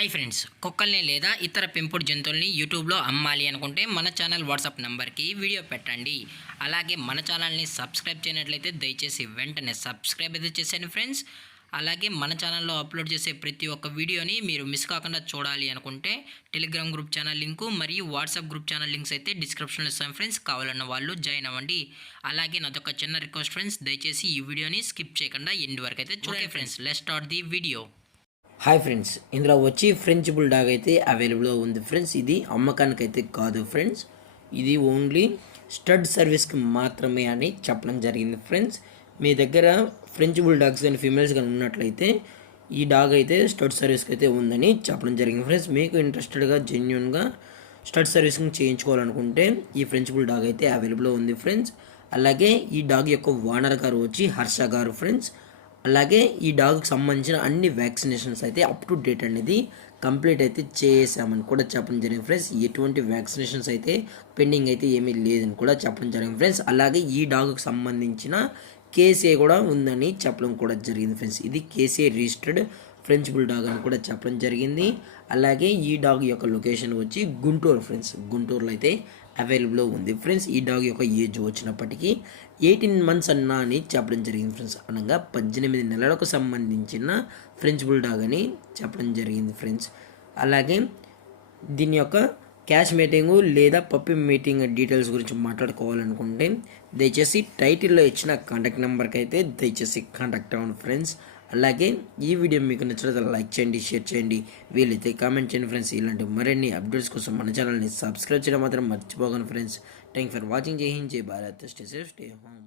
Hi friends, కుక్కల్ని లేదా ఇతర పెంపుడు జంతువుల్ని యూట్యూబ్లో అమ్మాలి అనుకుంటే మన ఛానల్ వాట్సాప్ నెంబర్కి వీడియో పెట్టండి. అలాగే మన ఛానల్ని సబ్స్క్రైబ్ చేయనట్లయితే దయచేసి వెంటనే సబ్స్క్రైబ్ అయితే చేసేయండి ఫ్రెండ్స్. అలాగే మన ఛానల్లో అప్లోడ్ చేసే ప్రతి ఒక్క వీడియోని మీరు మిస్ కాకుండా చూడాలి అనుకుంటే టెలిగ్రామ్ గ్రూప్ ఛానల్ లింకు మరియు వాట్సాప్ గ్రూప్ ఛానల్ లింక్స్ అయితే డిస్క్రిప్షన్లో ఇస్తాను ఫ్రెండ్స్. కావాలన్న వాళ్ళు జాయిన్ అవ్వండి. అలాగే నాదొక చిన్న రిక్వెస్ట్ ఫ్రెండ్స్, దయచేసి ఈ వీడియోని స్కిప్ చేయకుండా ఎండ్ వరకు అయితే చూడండి friends. Let's start the video. Hi friends, ఇందులో వచ్చి ఫ్రెంచ్ బుల్డాగ్ అయితే అవైలబుల్లో ఉంది ఫ్రెండ్స్. ఇది అమ్మకానికి అయితే కాదు ఫ్రెండ్స్, ఇది ఓన్లీ స్టడ్ సర్వీస్కి మాత్రమే అని చెప్పడం జరిగింది ఫ్రెండ్స్. మీ దగ్గర ఫ్రెంచ్ బుల్డాగ్స్ కానీ ఫీమేల్స్ కానీ ఉన్నట్లయితే ఈ డాగ్ అయితే స్టడ్ సర్వీస్కి అయితే ఉందని చెప్పడం జరిగింది ఫ్రెండ్స్. మీకు ఇంట్రెస్టెడ్గా జెన్యున్గా స్టడ్ సర్వీసింగ్ చేయించుకోవాలనుకుంటే ఈ ఫ్రెంచ్ బుల్డాగ్ అయితే అవైలబుల్లో ఉంది ఫ్రెండ్స్. అలాగే ఈ డాగ్ యొక్క ఓనర్ గారు వచ్చి హర్ష గారు ఫ్రెండ్స్. అలాగే ఈ డాగ్కి సంబంధించిన అన్ని వ్యాక్సినేషన్స్ అయితే అప్ టు డేట్ అనేది కంప్లీట్ అయితే చేసామని కూడా చెప్పడం జరిగింది ఫ్రెండ్స్. ఎటువంటి వ్యాక్సినేషన్స్ అయితే పెండింగ్ అయితే ఏమీ లేదని కూడా చెప్పడం జరిగింది ఫ్రెండ్స్. అలాగే ఈ డాగ్కి సంబంధించిన కేసీఐ కూడా ఉందని చెప్పడం కూడా జరిగింది ఫ్రెండ్స్. ఇది కేసీఐ రిజిస్టర్డ్ ఫ్రెంచ్ బుల్డాగ్ అని కూడా చెప్పడం జరిగింది. అలాగే ఈ డాగ్ యొక్క లొకేషన్ వచ్చి గుంటూరు ఫ్రెండ్స్. గుంటూరులో అయితే అవైలబుల్లో ఉంది ఫ్రెండ్స్. ఈ డాగ్ యొక్క ఏజ్ వచ్చినప్పటికీ 18 మంత్స్ అన్నా అని చెప్పడం జరిగింది ఫ్రెండ్స్. అనగా 18 నెలలకు సంబంధించిన ఫ్రెంచ్ బుల్డాగ్ అని చెప్పడం జరిగింది ఫ్రెండ్స్. అలాగే దీని యొక్క క్యాష్ మీటింగు లేదా పప్పి మీటింగ్ డీటెయిల్స్ గురించి మాట్లాడుకోవాలనుకుంటే దయచేసి టైటిల్లో ఇచ్చిన కాంటాక్ట్ నెంబర్కి అయితే దయచేసి కాంటాక్ట్ అవ్వండి ఫ్రెండ్స్. అలాగే ఈ వీడియో మీకు నచ్చినట్లయితే లైక్ చేయండి, షేర్ చేయండి, వీలైతే కామెంట్ చేయండి ఫ్రెండ్స్. ఇలాంటి మరిన్ని అప్డేట్స్ కోసం మన ఛానల్ని సబ్స్క్రైబ్ చేయడం మాత్రం మర్చిపోకండి ఫ్రెండ్స్. Thank for watching. జై హింద్, జై Bharat, stay safe, stay home.